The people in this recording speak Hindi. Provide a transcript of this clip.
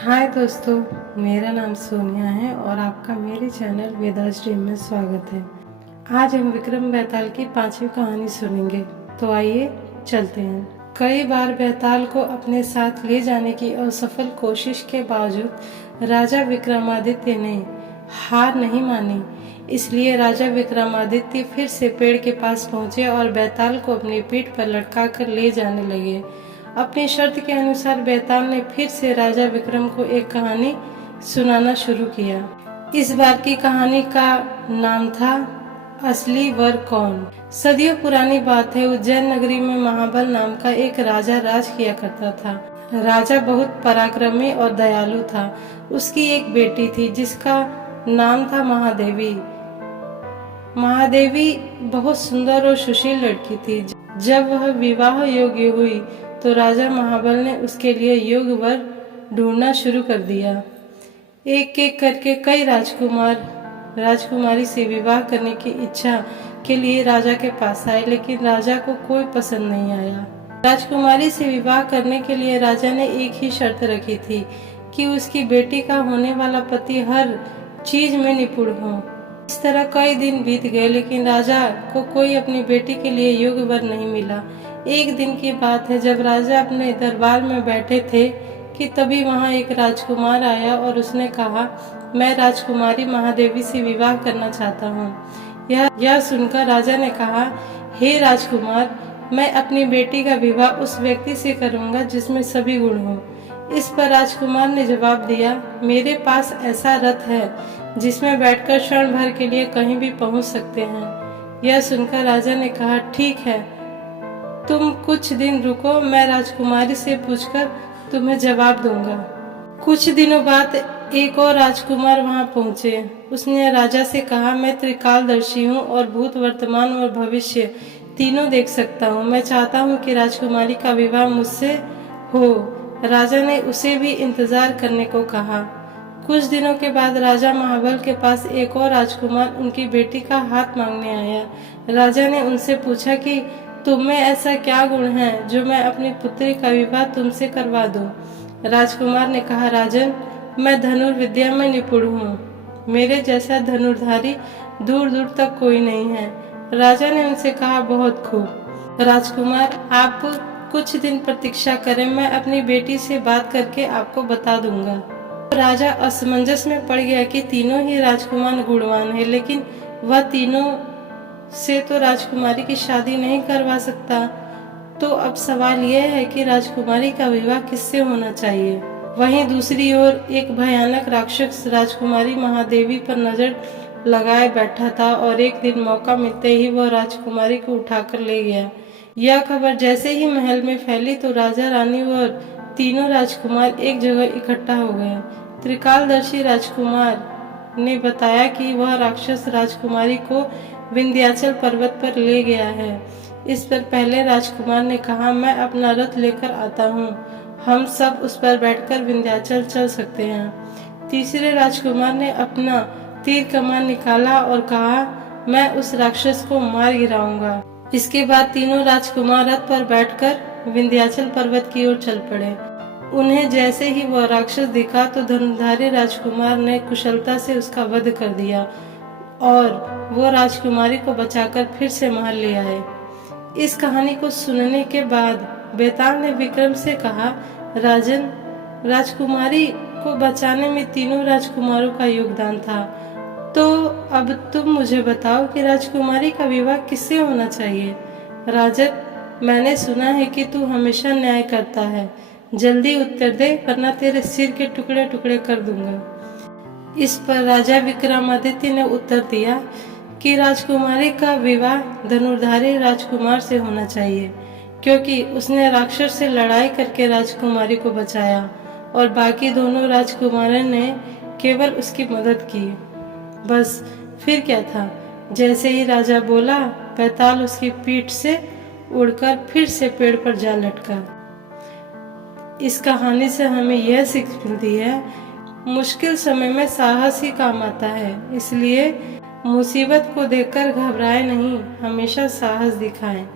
हाय दोस्तों, मेरा नाम सोनिया है और आपका मेरे चैनल वेदास ड्रीम में स्वागत है। आज हम विक्रम बेताल की 5वीं कहानी सुनेंगे, तो आइए चलते हैं। कई बार बेताल को अपने साथ ले जाने की असफल कोशिश के बावजूद राजा विक्रमादित्य ने हार नहीं मानी। इसलिए राजा विक्रमादित्य फिर से पेड़ के पास पहुंचे और बेताल को अपनी पीठ पर लटकाकर ले जाने लगे। अपनी शर्त के अनुसार बेताल ने फिर से राजा विक्रम को एक कहानी सुनाना शुरू किया। इस बार की कहानी का नाम था असली वर कौन। सदियों पुरानी बात है, उज्जैन नगरी में महाबल नाम का एक राजा राज किया करता था। राजा बहुत पराक्रमी और दयालु था। उसकी एक बेटी थी जिसका नाम था महादेवी। महादेवी बहुत सुंदर और सुशील लड़की थी। जब वह विवाह योग्य हुई तो राजा महाबल ने उसके लिए योग्य वर ढूंढना शुरू कर दिया। एक एक करके कई राजकुमारी से विवाह करने की इच्छा के लिए राजा के पास आए, लेकिन राजा को कोई पसंद नहीं आया। राजकुमारी से विवाह करने के लिए राजा ने एक ही शर्त रखी थी कि उसकी बेटी का होने वाला पति हर चीज में निपुण हो। इस तरह कई दिन बीत गए, लेकिन राजा को कोई अपनी बेटी के लिए योग्य वर नहीं मिला। एक दिन की बात है, जब राजा अपने दरबार में बैठे थे कि तभी वहां एक राजकुमार आया और उसने कहा, मैं राजकुमारी महादेवी से विवाह करना चाहता हूँ। यह सुनकर राजा ने कहा, हे राजकुमार, मैं अपनी बेटी का विवाह उस व्यक्ति से करूँगा जिसमें सभी गुण हो। इस पर राजकुमार ने जवाब दिया, मेरे पास ऐसा रथ है जिसमें बैठकर क्षण भर के लिए कहीं भी पहुंच सकते हैं। यह सुनकर राजा ने कहा, ठीक है, तुम कुछ दिन रुको, मैं राजकुमारी से पूछकर तुम्हें जवाब दूंगा। कुछ दिनों बाद एक और राजकुमार वहां पहुंचे। उसने राजा से कहा, मैं त्रिकालदर्शी हूँ और भूत, वर्तमान और भविष्य तीनों देख सकता हूँ। मैं चाहता हूँ कि राजकुमारी का विवाह मुझसे हो। राजा ने उसे भी इंतजार करने को कहा। कुछ दिनों के बाद राजा महाबल के पास एक और राजकुमार उनकी बेटी का हाथ मांगने आया। राजा ने उनसे पूछा कि तुम में ऐसा क्या गुण है जो मैं अपनी पुत्री का विवाह तुमसे करवा दूं। राजकुमार ने कहा, राजन, मैं धनुर्विद्या में निपुण हूँ। मेरे जैसा धनुर्धारी दूर दूर तक कोई नहीं है। राजा ने उनसे कहा, बहुत खूब राजकुमार, आप कुछ दिन प्रतीक्षा करें, मैं अपनी बेटी से बात करके आपको बता दूंगा। राजा असमंजस में पड़ गया कि तीनों ही राजकुमार गुणवान है, लेकिन वह तीनों से तो राजकुमारी की शादी नहीं करवा सकता। तो अब सवाल यह है कि राजकुमारी का विवाह किससे होना चाहिए। वहीं दूसरी ओर एक भयानक राक्षस राजकुमारी महादेवी पर नजर लगाए बैठा था और एक दिन मौका मिलते ही वह राजकुमारी को उठाकर ले गया। यह खबर जैसे ही महल में फैली तो राजा, रानी और तीनों राजकुमार एक जगह इकट्ठा हो गए। त्रिकालदर्शी राजकुमार ने बताया कि वह राक्षस राजकुमारी को विंध्याचल पर्वत पर ले गया है। इस पर पहले राजकुमार ने कहा, मैं अपना रथ लेकर आता हूँ, हम सब उस पर बैठकर विंध्याचल चल सकते हैं। तीसरे राजकुमार ने अपना तीर कमान निकाला और कहा, मैं उस राक्षस को मार गिराऊंगा। इसके बाद तीनों राजकुमार रथ पर बैठकर विंध्याचल पर्वत की ओर चल पड़े। उन्हें जैसे ही वह राक्षस दिखा तो धनुर्धारी राजकुमार ने कुशलता से उसका वध कर दिया और वो राजकुमारी को बचाकर फिर से महल ले आए। इस कहानी को सुनने के बाद बेताल ने विक्रम से कहा, राजन, राजकुमारी को बचाने में तीनों राजकुमारों का योगदान था। तो अब तुम मुझे बताओ कि राजकुमारी का विवाह किससे होना चाहिए। राजन, मैंने सुना है कि तू हमेशा न्याय करता है। जल्दी उत्तर दे, वरना तेरे सिर के टुकड़े टुकड़े कर दूंगा। इस पर राजा विक्रमादित्य ने उत्तर दिया कि राजकुमारी का विवाह धनुर्धारी राजकुमार से होना चाहिए, क्योंकि उसने राक्षस से लड़ाई करके राजकुमारी को बचाया और बाकी दोनों राजकुमारों ने केवल उसकी मदद की। बस फिर क्या था, जैसे ही राजा बोला, बेताल उसकी पीठ से उड़कर फिर से पेड़ पर जा लटका। इस कहानी से हमें यह सीख मिलती है, मुश्किल समय में साहस ही काम आता है। इसलिए मुसीबत को देखकर घबराए नहीं, हमेशा साहस दिखाएं।